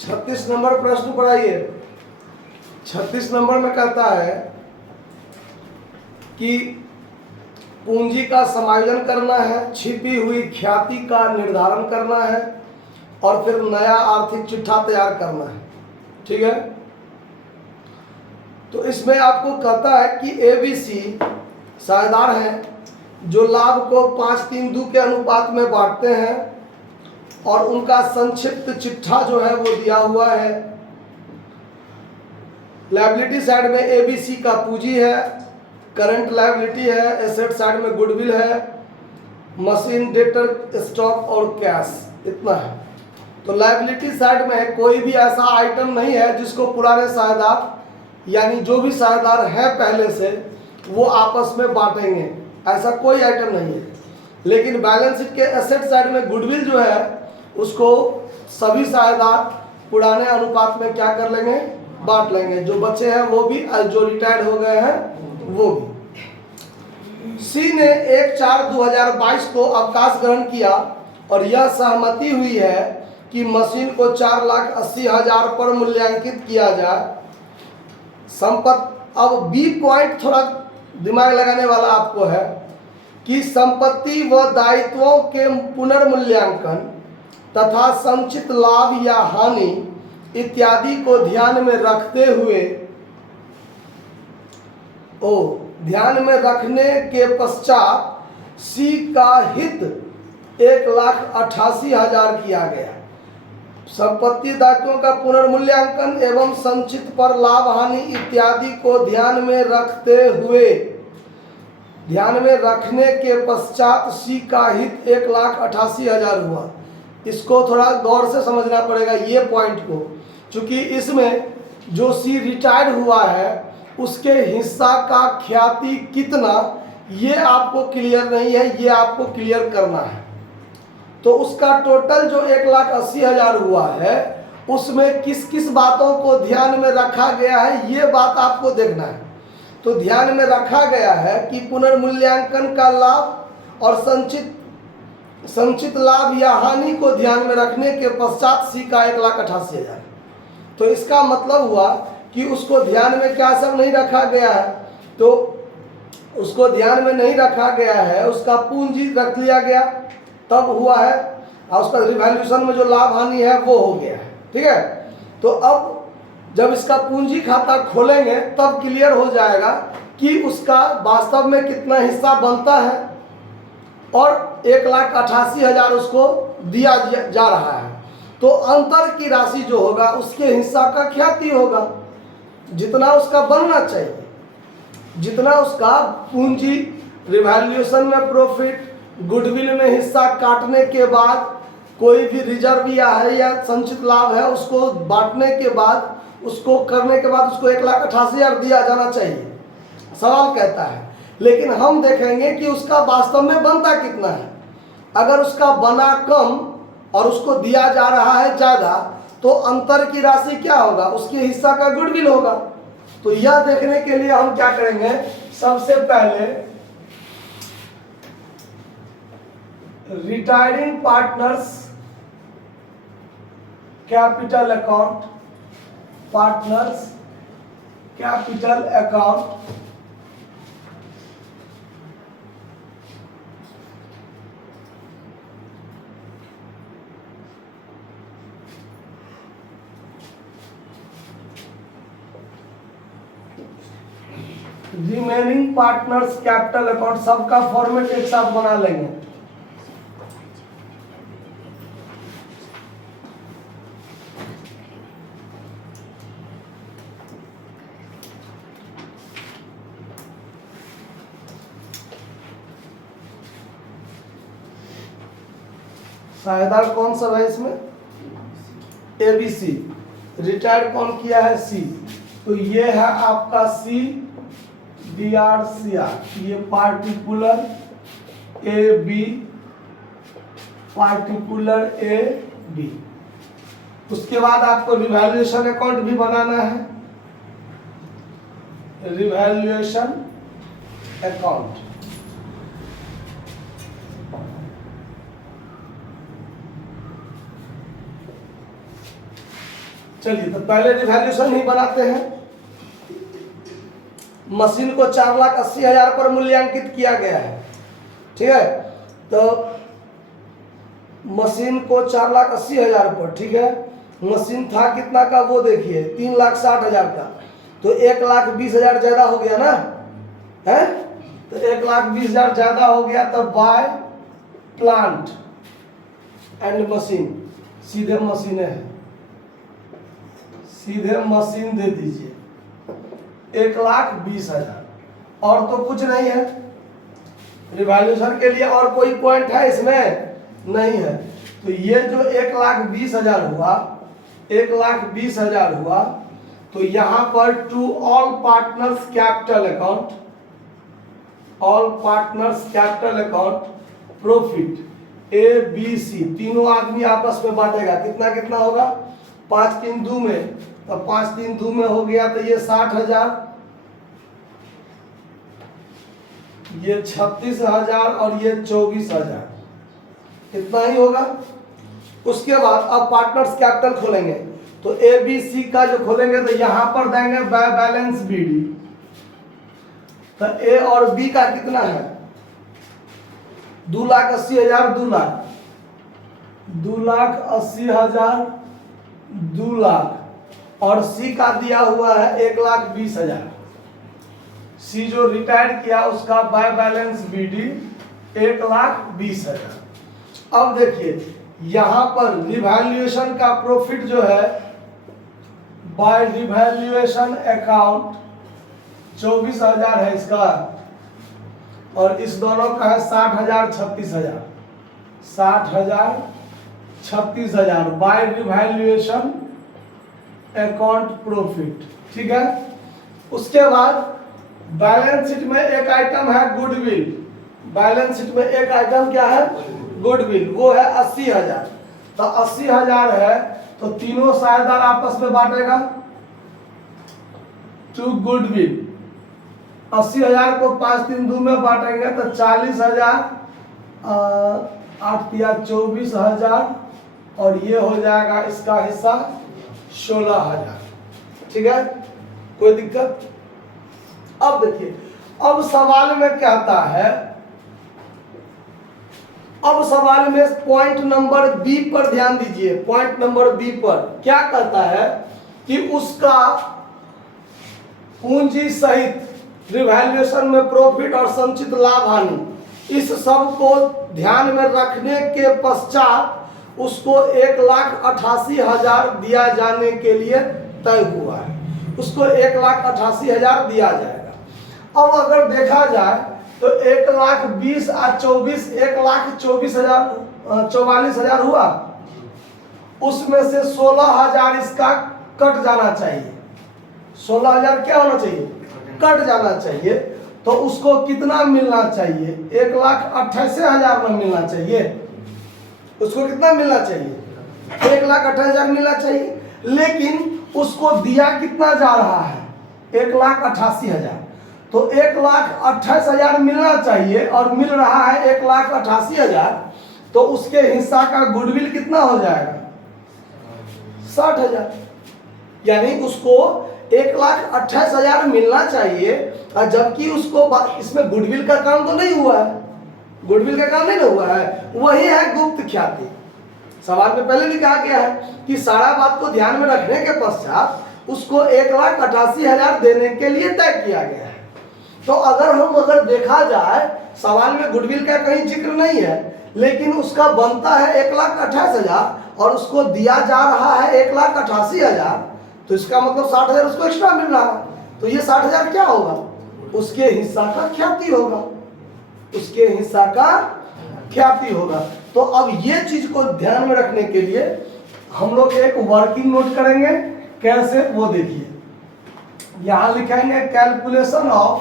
36 number प्रश्न पढ़ाइए। 36 number में कहता है कि पूंजी का समायोजन करना है, छिपी हुई ख्याति का निर्धारण करना है और फिर नया आर्थिक चिट्ठा तैयार करना है। ठीक है, तो इसमें आपको कहता है कि ABC साझेदार हैं जो लाभ को 5-3-2 के अनुपात में बांटते हैं और उनका संक्षिप्त चिट्ठा जो है वो दिया हुआ है। लायबिलिटी साइड में ABC का पूंजी है, करंट लायबिलिटी है, एसेट साइड में गुडविल है, मशीन, डेटर, स्टॉक और कैश, इतना है। तो लायबिलिटी साइड में कोई भी ऐसा आइटम नहीं है जिसको पुराने साझेदार यानी जो भी साझेदार है पहले से वो आपस में बांटेंगे, ऐसा कोई आइटम नहीं है। लेकिन बैलेंस शीट के एसेट साइड में गुडविल जो है उसको सभी साझेदार पुराने अनुपात में क्या कर लेंगे, बांट लेंगे, जो बच्चे हैं वो भी, जो रिटायर्ड हो गए हैं वो भी। सी ने 1/4/2022 को अवकाश ग्रहण किया और यह सहमति हुई है कि मशीन को 4,80,000 पर मूल्यांकित किया जाए। संपत्ति, अब बी पॉइंट थोड़ा दिमाग लगाने वाला आपको है कि संपत्ति व दायित्वों के पुनर्मूल्यांकन तथा संचित लाभ या हानि इत्यादि को ध्यान में रखते हुए ध्यान में रखने के पश्चात सी का हित 1,88,000 किया गया। संपत्ति दायित्वों का पुनर्मूल्यांकन एवं संचित पर लाभ हानि इत्यादि को ध्यान में रखते हुए, ध्यान में रखने के पश्चात सी का हित 1,88,000 हुआ। इसको थोड़ा गौर से समझना पड़ेगा ये पॉइंट को, क्योंकि इसमें जो सी रिटायर्ड हुआ है उसके हिस्सा का ख्याति कितना ये आपको क्लियर नहीं है, ये आपको क्लियर करना है। तो उसका टोटल जो 1,80,000 हुआ है उसमें किस किस बातों को ध्यान में रखा गया है ये बात आपको देखना है। तो ध्यान में रखा गया है कि पुनर्मूल्यांकन का लाभ और संचित लाभ या हानि को ध्यान में रखने के पश्चात सी का 1,88,000। तो इसका मतलब हुआ कि उसको ध्यान में क्या सब नहीं रखा गया है, तो उसको ध्यान में नहीं रखा गया है, उसका पूंजी रख लिया गया तब हुआ है और उसका रिवैल्यूएशन में जो लाभ हानि है वो हो गया है। ठीक है, तो अब जब इसका पूंजी खाता खोलेंगे तब क्लियर हो जाएगा कि उसका वास्तव में कितना हिस्सा बनता है और 1,88,000 उसको दिया जा रहा है। तो अंतर की राशि जो होगा उसके हिस्सा का ख्याति होगा, जितना उसका बनना चाहिए, जितना उसका पूंजी, रिवैल्यूएशन में प्रॉफिट, गुडविल में हिस्सा काटने के बाद कोई भी रिजर्व या है या संचित लाभ है उसको बांटने के बाद, उसको करने के बाद उसको 1,88,000 दिया जाना चाहिए, सवाल कहता है। लेकिन हम देखेंगे कि उसका वास्तव में बनता कितना है। अगर उसका बना कम और उसको दिया जा रहा है ज़्यादा तो अंतर की राशि क्या होगा, उसके हिस्सा का गुडविल होगा। तो यह देखने के लिए हम क्या करेंगे, सबसे पहले retiring partners capital account, partners capital account, remaining partners capital account, सबका फॉर्मेट एक साथ बना लेंगे। साझेदार कौन सा है इसमें, ABC। रिटायर्ड कौन किया है, C। तो ये है आपका C DRCR, ये पार्टिकुलर AB, पार्टिकुलर AB। उसके बाद आपको रिवैल्यूएशन अकाउंट भी बनाना है, रिवैल्यूएशन अकाउंट। चलिए तो पहले रिवैल्यूएशन ही बनाते हैं। मशीन को 4,80,000 पर मूल्यांकित किया गया है, ठीक है। तो मशीन को 4,80,000 पर, ठीक है। मशीन था कितना का वो देखिए 3,60,000 का, तो 1,20,000 ज्यादा हो गया ना, है। तो 1,20,000 ज्यादा हो गया, तो बाय प्लांट एंड मशीन, सीधे मशीन है, सीधे मशीन दे दीजिए 1,20,000, और तो कुछ नहीं है। रिवैल्यूएशन के लिए और कोई पॉइंट है इसमें? नहीं है। तो ये जो 1,20,000 हुआ, 1,20,000 हुआ, तो यहां पर to all partners capital account, all partners capital account profit A B C, तीनों आदमी आपस में बांटेगा। कितना कितना होगा? 5 3 2 में, तो 5 3 2 में हो गया, तो ये 60,000, ये 36,000 और ये 24,000, इतना ही होगा। उसके बाद अब पार्टनर्स कैपिटल खोलेंगे, तो ए बी सी का जो खोलेंगे तो यहां पर देंगे बैलेंस बी डी। तो ए और बी का कितना है? 2,80,000, 2 लाख, 2,80,000, 2 लाख, और सी का दिया हुआ है 1,20,000। सी जो रिटायर किया उसका बाय बैलेंस बी डी 1,20,000। अब देखिए यहां पर रिवैल्यूएशन का प्रॉफिट जो है बाय रिवैल्यूएशन अकाउंट 24,000 है इसका, और इस दोनों का है 60,000 36,000, 60,000 36,000 बाय रिवैल्यूएशन अकाउंट प्रॉफिट, ठीक है। उसके बाद बैलेंस शीट में एक आइटम है गुडविल, बैलेंस शीट में एक आइटम क्या है? गुडविल, वो है 80,000। तो 80,000 है, तो तीनों साझेदार आपस में बांटेगा टू गुडविल। 80,000 को 5 3 2 में बांटेंगे तो 40,000, 8 या 24,000, और ये हो जाएगा इसका हिस्सा 16,000, ठीक है। कोई दिक्कत? अब देखिए, अब सवाल में कहता है, अब सवाल में पॉइंट नंबर बी पर ध्यान दीजिए। पॉइंट नंबर बी पर क्या कहता है कि उसका पूंजी सहित रिवैल्यूएशन में प्रॉफिट और संचित लाभ हानि, इस सब को ध्यान में रखने के पश्चात उसको 1,88,000 दिया जाने के लिए तय हुआ है। उसको 1,88,000 दिया जाएगा। अब अगर देखा जाए तो 1,20,000 और 24, 1,24,000, 44,000 हुआ, उसमें से 16,000 इसका कट जाना चाहिए। 16,000 क्या होना चाहिए? कट जाना चाहिए। तो उसको कितना मिलना चाहिए? 1,28,000 में मिलना चाहिए। उसको कितना मिलना चाहिए? 1,28,000 मिलना चाहिए। लेकिन उसको दिया कितना जा रहा है? 1,88,000। तो 1,28,000 मिलना चाहिए और मिल रहा है 1,88,000। तो उसके हिस्सा का गुडविल कितना हो जाएगा? 60,000। यानी उसको 1,28,000 मिलना चाहिए, और जबकि उसको इसमें गुडविल का काम तो नहीं हुआ है। गुडविल का काम नहीं ना हुआ है, वही है गुप्त ख्याति। सवाल में पहले भी कहा गया है कि सारा बात को ध्यान में रखने के पश्चात उसको 1,88,000 देने के लिए तय किया गया है। तो अगर देखा जाए, सवाल में गुडविल का कहीं जिक्र नहीं है, लेकिन उसका बनता है 1,28,000 और उसको दिया जा रहा है 1,88,000, तो इसका मतलब 60,000 उसको एक्स्ट्रा मिल रहा है। तो ये 60,000 क्या होगा? उसके हिस्सा का ख्याति होगा, उसके हिस्सा का ख्याति होगा। तो अब ये चीज को ध्यान में रखने के लिए हम लोग एक वर्किंग नोट करेंगे। कैसे? वो देखिए, यहां लिखेंगे calculation of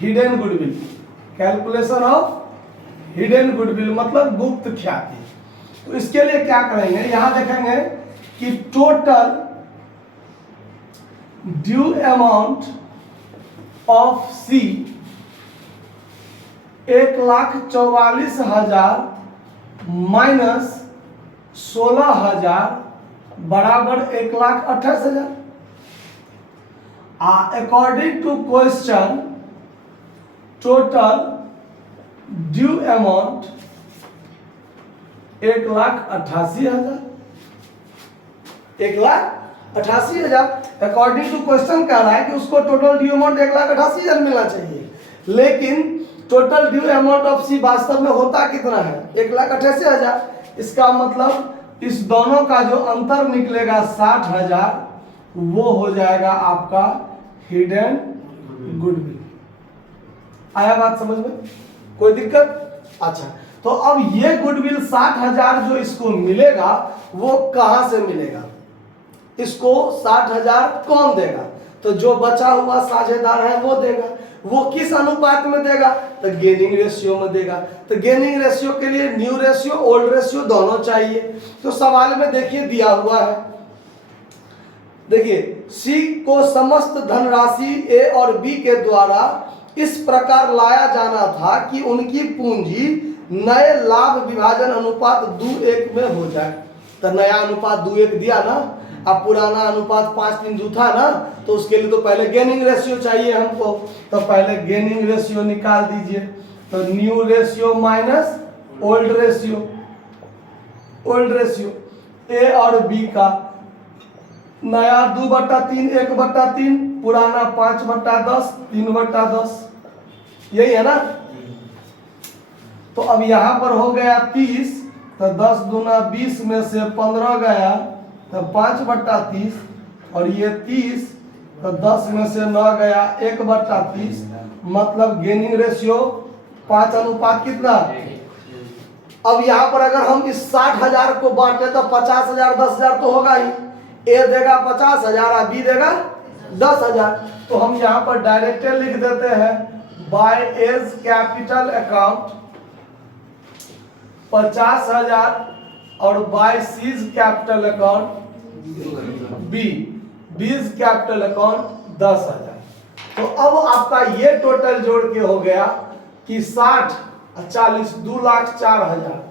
hidden goodwill. Calculation of hidden goodwill मतलब गुप्त ख्याति। तो इसके लिए क्या करेंगे? यहां देखेंगे कि total due amount of C 1,44,000 minus 16,000 बराबर 1,28,000। According to question total due amount 1,88,000। 1,88,000 according to question कह रहा है कि उसको टोटल ड्यू अमाउंट 1,88,000 मिलना चाहिए, लेकिन टोटल ड्यू अमाउंट ऑफ सी वास्तव में होता कितना है? 1,88,000। इसका मतलब इस दोनों का जो अंतर निकलेगा 60,000, वो हो जाएगा आपका हिडन गुडविल। आया बात समझ में? कोई दिक्कत? अच्छा, तो अब ये गुडविल 60,000 जो इसको मिलेगा वो कहां से मिलेगा? इसको 60,000 कौन देगा? तो जो बचा हुआ साझेदार है वो देगा। वो किस अनुपात में देगा? तो गेनिंग रेशियो में देगा। तो गेनिंग रेशियो के लिए न्यू रेशियो ओल्ड रेशियो दोनों चाहिए। तो सवाल में देखिए दिया हुआ है, देखिए सी को समस्त धनराशि ए और बी के द्वारा इस प्रकार लाया जाना था कि उनकी पूंजी नए लाभ विभाजन अनुपात 2:1 में हो जाए। तो नया अनुपात 2:1 दिया ना, अब पुराना अनुपात 5:3 था ना, तो उसके लिए तो पहले गेनिंग रेशियो चाहिए हमको। तो पहले गेनिंग रेशियो निकाल दीजिए। तो new ratio minus old ratio, old ratio A और बी का नया 2/3 1/3, पुराना 5/10 3/10, यही है ना। तो अब यहां पर हो गया 30, तो 10 दूना 20 में से 15 गया तो 5/30, और ये 30 तो 10 में से 9 गया 1/30, मतलब गेनिंग रेशियो 5 अनुपात कितना? अब यहाँ पर अगर हम इस 60,000 को बांटे तो 50,000 10,000 तो होगा ही। ए देगा 50,000 और बी देगा 10,000। तो हम यहाँ पर डायरेक्ट लिख देते हैं बाय एज कैपिटल अकाउंट 50,000 और by C's capital account B, B's capital account 10,000। तो अब आपका ये टोटल जोड़ के हो गया कि 60 और 40 2,04,000,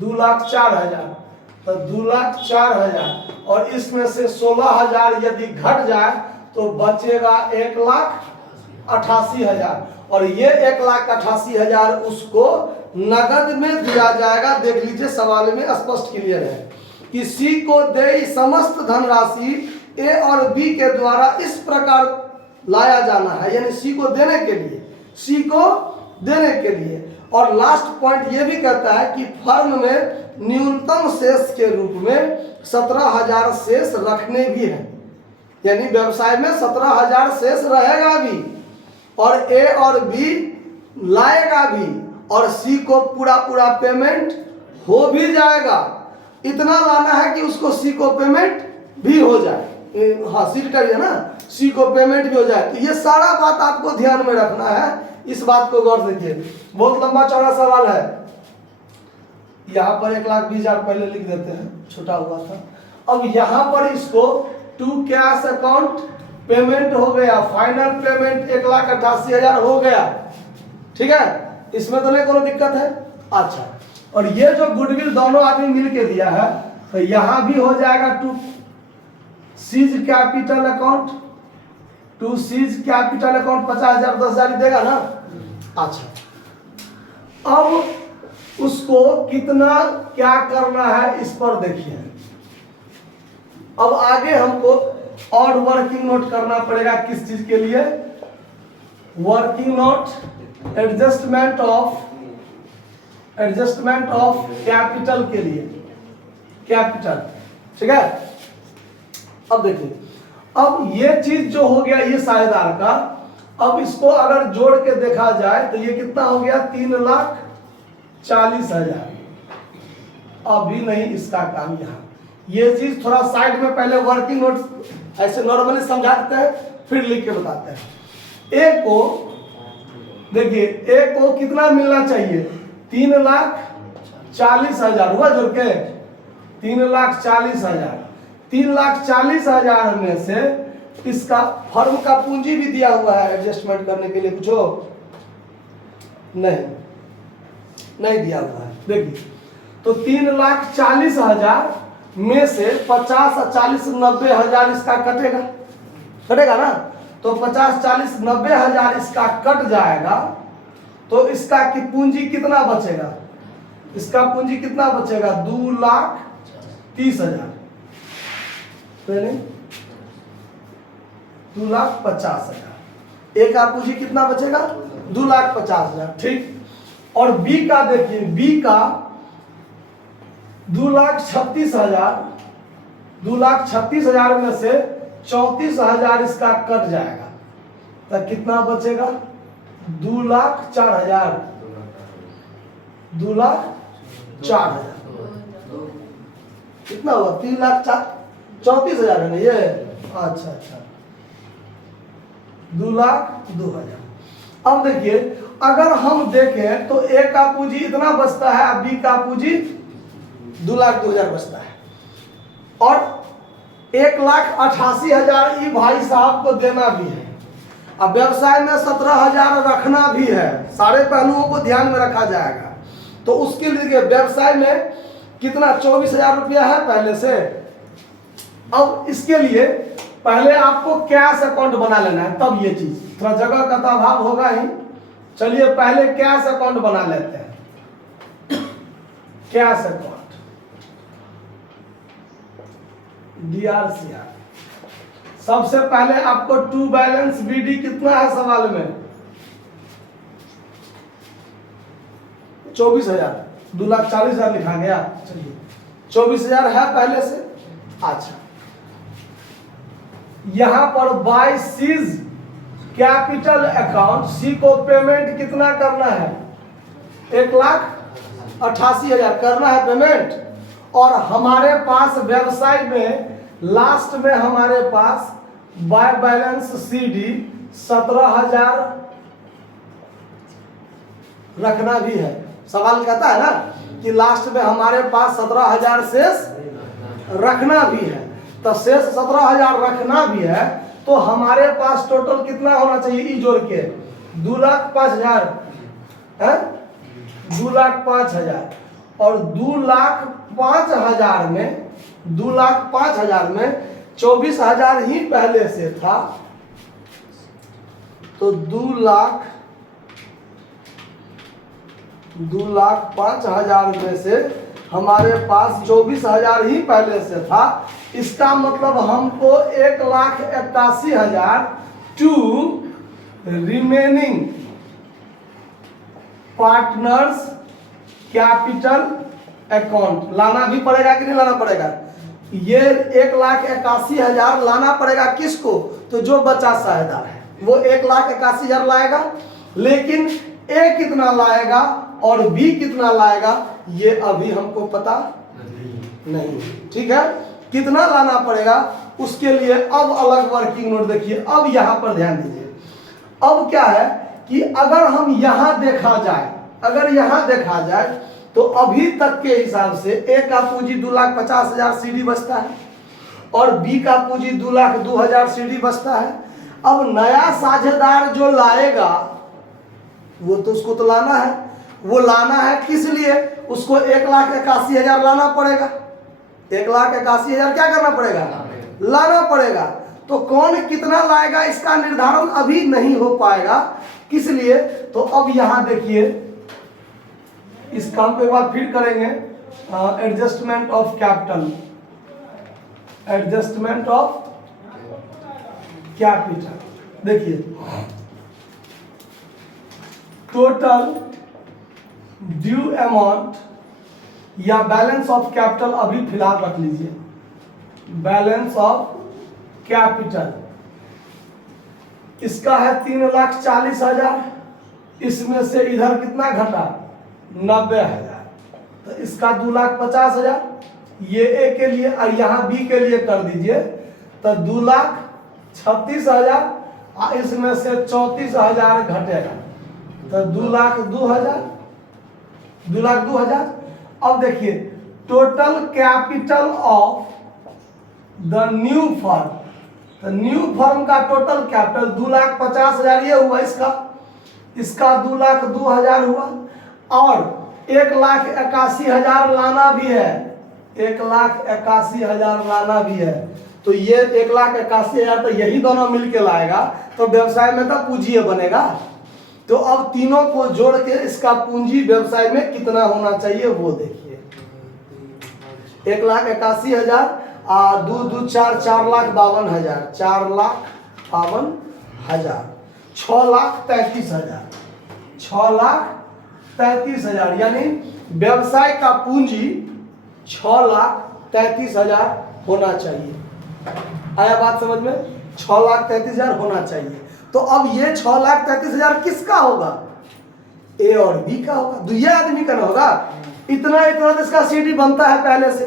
2,04,000, तो 2,04,000 और इसमें से 16,000 यदि घट जाए तो बचेगा 1,88,000, और ये 1,88,000 उसको नगद में दिया जाएगा। देख लीजिए सवाल में स्पष्ट क्लियर है कि सी को दे समस्त धनराशि ए और बी के द्वारा इस प्रकार लाया जाना है, यानी सी को देने के लिए, सी को देने के लिए। और लास्ट पॉइंट ये भी कहता है कि फर्म में न्यूनतम शेष के रूप में 17,000 शेष रखने भी है, यानी व्यवसाय में 17,000 शेष रहेगा भी, और ए और बी लाएगा भी, और सी को पूरा पूरा पेमेंट हो भी जाएगा। इतना लाना है कि उसको सी को पेमेंट भी हो जाए, हाँ सी रिटर्न है ना, सी को पेमेंट भी हो जाए। तो ये सारा बात आपको ध्यान में रखना है, इस बात को गौर से देखिए। बहुत लंबा चौड़ा सवाल है। यहाँ पर 1,20,000 पहले लिख देते हैं, छोटा हुआ था। अब यहाँ पर इसको टू कैश अकाउंट पेमेंट हो गया, फाइनल पेमेंट 1,88,000 हो गया, ठीक है, इसमें तो नहीं कोनो दिक्कत है। अच्छा, और ये जो गुडविल दोनों आदमी मिल के दिया है, तो यहाँ भी हो जाएगा to C's capital account, to C's capital account 50,000 10,000 देगा ना। अच्छा, अब उसको कितना क्या करना है इस पर देखिए। अब आगे हमको और वर्किंग नोट करना पड़ेगा, किस चीज के लिए? Working note adjustment of capital के लिए, कैपिटल, ठीक है। अब देखिए, अब ये चीज जो हो गया ये साझेदार का, अब इसको अगर जोड़ के देखा जाए तो ये कितना हो गया? 3,40,000। अभी नहीं इसका काम यहाँ, ये चीज थोड़ा साइड में, पहले वर्किंग नोट ऐसे नॉर्मली समझाते हैं फिर लिख के बताते हैं। ए को देखिए, ए को कितना मिलना चाहिए? 3,40,000 हुआ जोड़ के 3,40,000। 3,40,000 में से इसका फर्म का पूंजी भी दिया हुआ है एडजस्टमेंट करने के लिए, कुछ नहीं दिया हुआ है। देखिए तो 3,40,000 में से 50, 40, 90,000 इसका कटेगा, कटेगा ना। तो 50, 40, 90,000 इसका कट जाएगा। तो इसका की पूंजी कितना बचेगा, इसका पूंजी कितना बचेगा, 2,30,000, 2,50,000। एक का पूंजी कितना बचेगा, 2,50,000, ठीक। और बी का देखिए, बी का 2,36,000, 2,36,000 में से 34,000 इसका कट जाएगा, तो कितना बचेगा, 2,04,000, 2,04,000 कितना हुआ, 3,34,000 है ना ये। अच्छा अच्छा, 2,02,000। अब देखिए, अगर हम देखें तो ए का पूंजी इतना बचता है, बी का पूंजी 2,02,000 बचता है, और 1,88,000 ये भाई साहब को देना भी है। अब व्यवसाय में 17,000 रखना भी है, सारे पहलुओं को ध्यान में रखा जाएगा। तो उसके लिए व्यवसाय में कितना, 24,000 रुपया है पहले से। अब इसके लिए पहले आपको कैश अकाउंट बना लेना है, तब ये चीज, थोड़ा जगह का तो अभाव होगा ही। चलिए पहले कैश अकाउंट बना लेते हैं। Cash account, DRCR। सबसे पहले आपको टू बैलेंस BD कितना है सवाल में, 24,000, 2,40,000 लिखा गया। चलिए 24,000 है पहले से। अच्छा, यहां पर बाय सीज कैपिटल अकाउंट, सी को पेमेंट कितना करना है, 1,88,000 करना है पेमेंट। और हमारे पास व्यवसाय में लास्ट में हमारे पास बाय बैलेंस CD 17,000 रखना भी है। सवाल कहता है ना कि लास्ट में हमारे पास 17,000 शेष रखना भी है, तो शेष 17,000 रखना भी है। तो हमारे पास टोटल कितना होना चाहिए, ई जोड़ के 2,05,000 है, 2,05,000। और 2,05,000 में 2,05,000 में 24,000 ही पहले से था, तो 2,05,000 में से हमारे पास 24,000 ही पहले से था। इसका मतलब हमको 1,81,000 to remaining partners capital account लाना भी पड़ेगा कि नहीं लाना पड़ेगा। ये 1,81,000 लाना पड़ेगा किसको, तो जो बचा साझेदार है वो 1,81,000 लाएगा। लेकिन ए कितना लाएगा और बी कितना लाएगा ये अभी हमको पता नहीं, ठीक है। कितना लाना पड़ेगा उसके लिए अब अलग वर्किंग नोट देखिए। अब यहां पर ध्यान दीजिए, अब क्या है कि अगर हम यहां देखा जाए, अगर यहां देखा जाए तो अभी तक के हिसाब से ए का पूंजी 2,50,000 CD बचता है और बी का पूंजी 2,02,000 CD बचता है। अब नया साझेदार जो लाएगा वो तो उसको तो लाना है, वो लाना है किस लिए, उसको 1,81,000 लाना पड़ेगा। 1,81,000 क्या करना पड़ेगा, लाना पड़ेगा। तो कौन कितना लाएगा इसका निर्धारण अभी नहीं हो पाएगा, किस लिए। तो अब यहां देखिए, इस काम को एक बार फिर करेंगे, adjustment of capital, adjustment of capital. देखिए टोटल ड्यू अमाउंट या बैलेंस ऑफ कैपिटल अभी फिलहाल रख लीजिए, बैलेंस ऑफ कैपिटल इसका है 3,40,000, इसमें से इधर कितना घटा 90,000, तो इसका 2,50,000 ये ए के लिए और यहाँ बी के लिए कर दीजिए, तो 2,36,000 इसमें से 34,000 घटेगा, तो 2,02,000, 2,02,000। अब देखिए total capital of the new firm, तो न्यू फर्म का टोटल कैपिटल 2,50,000 ये हुआ, इसका 2,02,000 हुआ। और 1,81,000 लाना भी है, 1,81,000 लाना भी है। तो ये 1,81,000 तो यही दोनों मिलके लाएगा, तो व्यवसाय में तो पूंजी बनेगा। तो अब तीनों को जोड़ के इसका पूंजी व्यवसाय में कितना होना चाहिए वो देखिए। 1,81,000 दो दो 4,52,000, 4,52,000, 6,33,000, 6,33,000 यानी व्यवसाय का पूंजी 6,33,000 होना चाहिए। आया बात समझ में? 6,33,000 होना चाहिए। तो अब ये 6,33,000 किसका होगा? ए और बी का होगा, दुनिया आदमी का होगा। इतना इतना तो इसका सीडी बनता है पहले से,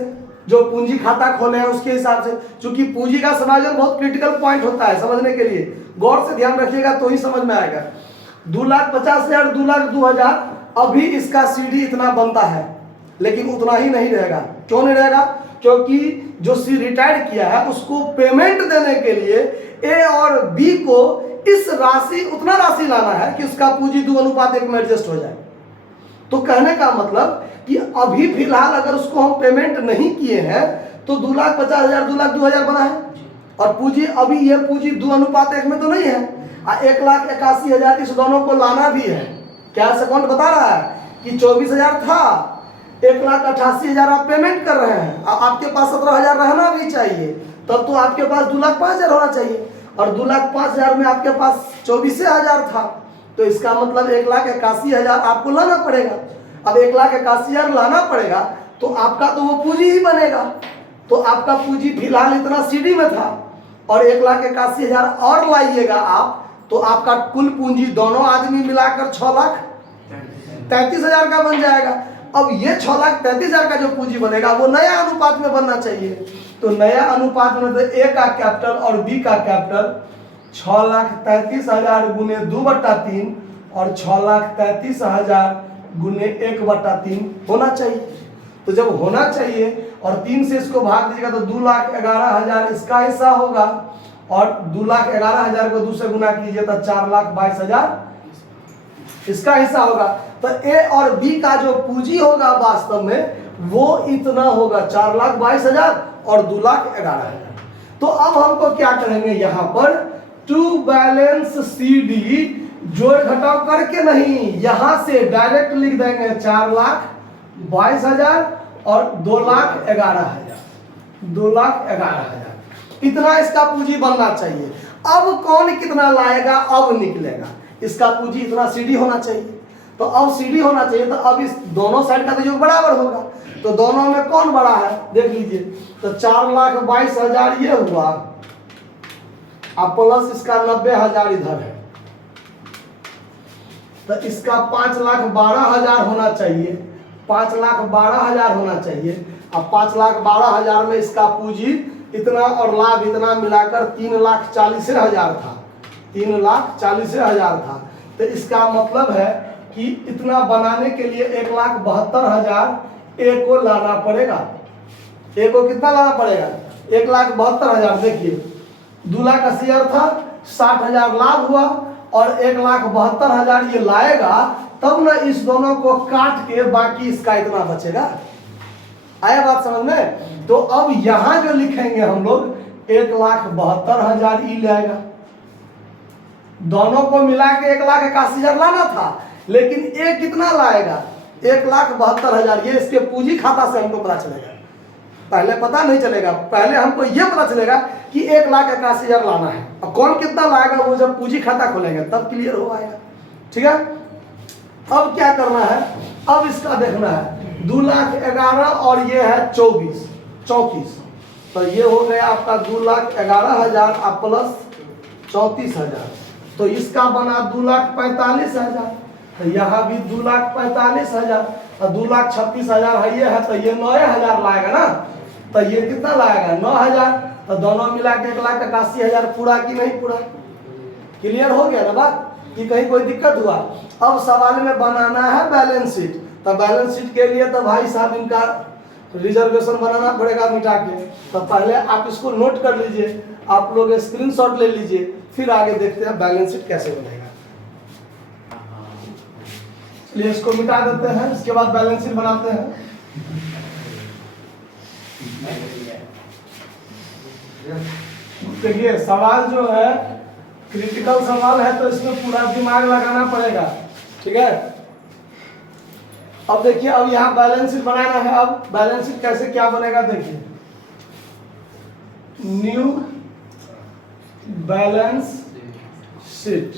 जो पूंजी खाता खोले हैं उसके हिसाब से। चूंकि पूंजी का समायोजन बहुत क्रिटिकल पॉइंट होता है समझने के लिए, गौर से ध्यान रखिएगा तो ही समझ में आएगा। 2,50,000, 2,02,000 अभी इसका सीडी इतना बनता है, लेकिन उतना ही नहीं रहेगा। क्यों नहीं रहेगा? क्योंकि जो सी रिटायर्ड किया है उसको पेमेंट देने के लिए ए और बी को इस राशि उतना राशि लाना है कि उसका पूंजी 2:1 में एडजस्ट हो जाए। तो कहने का मतलब कि अभी फिलहाल अगर उसको हम पेमेंट नहीं किए हैं तो 2,50,000, 2,02,000 बना है, और पूंजी अभी ये पूंजी 2:1 में तो नहीं है। 1,81,000 इस दोनों को लाना भी है। क्या अकाउंट बता रहा है कि 24,000 था, 1,88,000 आप पेमेंट कर रहे हैं, आपके पास 17,000 रहना भी चाहिए, तब तो आपके पास 2,05,000 होना चाहिए, और 2,05,000 में आपके पास 24,000 था। तो इसका मतलब 1,81,000 आपको लाना पड़ेगा। अब 1,81,000 लाना पड़ेगा तो आपका तो वो पूंजी ही बनेगा। तो आपका पूंजी फिलहाल इतना सीडी में था, और 1,81,000 और लाइएगा आप, तो आपका कुल पूंजी दोनों आदमी मिलाकर 6,33,000 का बन जाएगा। अब ये 6,33,000 का जो पूंजी बनेगा वो नया अनुपात में बनना चाहिए। तो नया अनुपात में तो ए का कैपिटल और बी का कैपिटल 6,33,000 गुने 2/3 और 6,33,000 गुने 1/3 होना चाहिए। तो जब होना चाहिए और 3 से इसको भाग दीजिएगा तो 2,11,000 इसका हिस्सा होगा, और 2,11,000 को 2 से गुना कीजिए तो 4,22,000 इसका हिस्सा होगा। तो ए और बी का जो पूंजी होगा वास्तव में वो इतना होगा 4,22,000 और 2,11,000। तो अब हमको क्या करेंगे, यहाँ पर टू बैलेंस सीडी जोड़ घटाव करके नहीं, यहां से डायरेक्ट लिख देंगे 4,22,000 और 2,11,000, 2,11,000 इतना इसका पूंजी बनना चाहिए। अब कौन कितना लाएगा अब निकलेगा, इसका पूंजी इतना सीडी होना चाहिए। तो अब सीडी होना चाहिए, तो अब इस दोनों साइड का तो योग बराबर होगा। तो दोनों में कौन बड़ा है देख लीजिए। तो 4,22,000 ये हुआ, अब प्लस इसका 90,000 इधर है, तो इसका 5,12,000 होना चाहिए, 5,12,000 होना चाहिए। अब 5,12,000 में इसका पूंजी इतना और लाभ इतना मिलाकर 3,40,000 था, 3,40,000 था। तो इसका मतलब है कि इतना बनाने के लिए 1,72,000 ए को लाना पड़ेगा। ए को कितना लाना पड़ेगा? 1,72,000। देखिए 2,80,000 था, 60,000 लाभ हुआ, और 1,72,000 ये लाएगा, तब ना इस दोनों को काट के बाकी इसका इतना बचेगा। आया बात समझ में? तो अब यहां जो लिखेंगे हम लोग 1,72,000 ई लाएगा। दोनों को मिला के 1,81,000 लाना था, लेकिन ए कितना लाएगा? 1,72,000। ये इसके पूंजी खाता से हमको पता चलेगा, पहले पता नहीं चलेगा। पहले हमको ये पता चलेगा कि 1,81,000 लाना है। अब कौन कितना लाएगा वो जब पूंजी खाता खोलेंगे तब क्लियर हो आएगा। ठीक है, अब क्या करना है, अब इसका देखना है 2,11,000 और ये है 34। तो ये हो गया आपका 2,11,000 प्लस 34,000। तो इसका बना 2,45,000। तो यहाँ भी 2,45,000 और 2,36,000 है ये है, तो ये 9,000 लाएगा ना। तो ये कितना लाएगा? 9,000। तो दोनों मिला के 1,81,000 पूरा कि नहीं पूरा? क्लियर हो गया ना बात, कि कहीं कोई दिक्कत हुआ? अब सवाल में बनाना है बैलेंस शीट। तो बैलेंस शीट के लिए तो भाई साहब इनका रिजर्वेशन बनाना पड़ेगा मिटा के। तो पहले आप इसको नोट कर लीजिए, आप लोग स्क्रीनशॉट ले लीजिए, फिर आगे देखते हैं बैलेंस शीट कैसे बनेगा। चलिए इसको मिटा देते हैं, इसके बाद बैलेंस शीट बनाते हैं। देखिए सवाल जो है क्रिटिकल सवाल है, तो इसमें पूरा दिमाग लगाना पड़ेगा, ठीक है। अब देखिए, अब यहाँ बैलेंस शीट बनाना है। अब बैलेंस शीट कैसे क्या बनेगा देखिए, new balance sheet.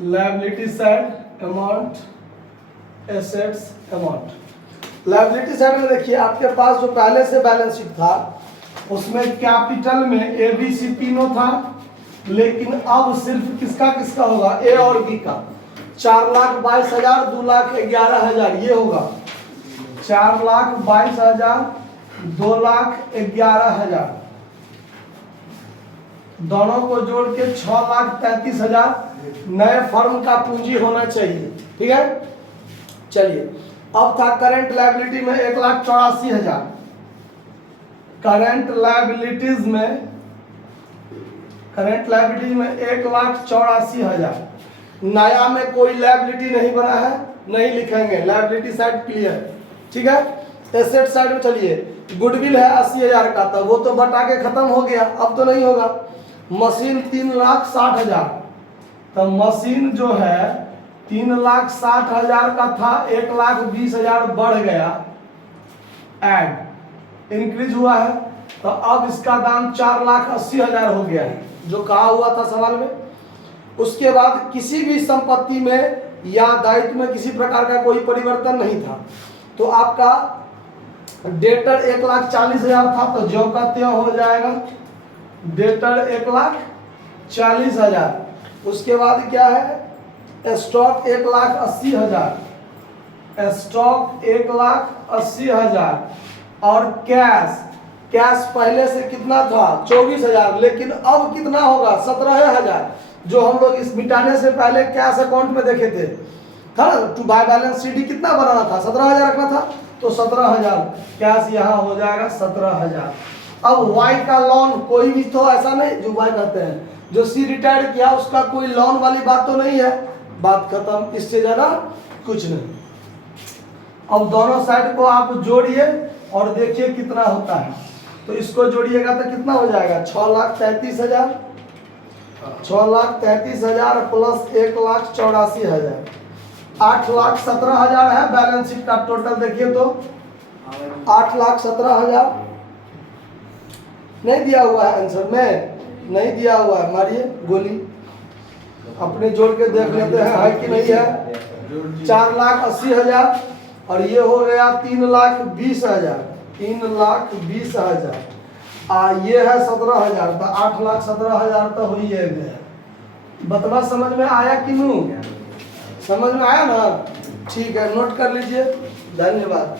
Liability side amount, assets amount. Liability side में देखिए आपके पास जो पहले से बैलेंस शीट था उसमें कैपिटल में ABC तीनों था, लेकिन अब सिर्फ किसका किसका होगा, A और B का। 4,22,000, 2,11,000 ये होगा। 4,22,000, 2,11,000 दोनों को जोड़ के 6,33,000 नए फर्म का पूंजी होना चाहिए, ठीक है। चलिए, अब था करंट लायबिलिटी में 1,84,000। करंट लायबिलिटीज में 1,84,000। नया में कोई लायबिलिटी नहीं बना है, नहीं लिखेंगे, लायबिलिटी साइड क्लियर, ठीक है। एसेट साइड में चलिए, गुडविल है 80,000 का, तो वो तो बटा के खत्म हो गया, अब तो नहीं होगा। मशीन 3,60,000, तो मशीन जो है 3,60,000 का था, 1,20,000 बढ़ गया, ऐड इंक्रीज हुआ है, तो अब इसका दाम 4,80,000 हो गया है, जो कहा हुआ था सवाल में। उसके बाद किसी भी संपत्ति में या दायित्व में किसी प्रकार का कोई परिवर्तन नहीं था, तो आपका डेटर 1,40,000 था, तो जो का त्यों हो जाएगा, डेटर 1,40,000। उसके बाद क्या है, स्टॉक 1,80,000, स्टॉक 1,80,000। और कैश, कैश पहले से कितना था 24,000, लेकिन अब कितना होगा 17,000, जो हम लोग इस मिटाने से पहले कैश अकाउंट में देखे थे, था ना। टू बाय बैलेंस शीट कितना बनाना था, 17,000 रखना था, तो 17,000 कैश यहाँ हो जाएगा 17,000। अब वाई का लोन, कोई भी तो ऐसा नहीं, जो वाई कहते हैं, जो सी रिटायर्ड किया उसका कोई लोन वाली बात तो नहीं है, बात खत्म, इससे ज्यादा कुछ नहीं। अब दोनों साइड को आप जोड़िए और देखिए कितना होता है, तो इसको जोड़िएगा तो कितना हो जाएगा, 6,33,000, 6,33,000 प्लस 1,84,000, 8,17,000 है बैलेंस शीट का टोटल। देखिए तो 8,17,000 नहीं दिया हुआ है, आंसर में नहीं दिया हुआ है, मारिए गोली, अपने जोड़ के देख लेते हैं है कि नहीं है। 4,80,000 और ये हो गया 3,20,000, 3,20,000, ये है 17,000, तो 8,17,000 तो हुई है। बतवा समझ में आया कि नहीं, समझ में आया ना, ठीक है, नोट कर लीजिए, धन्यवाद।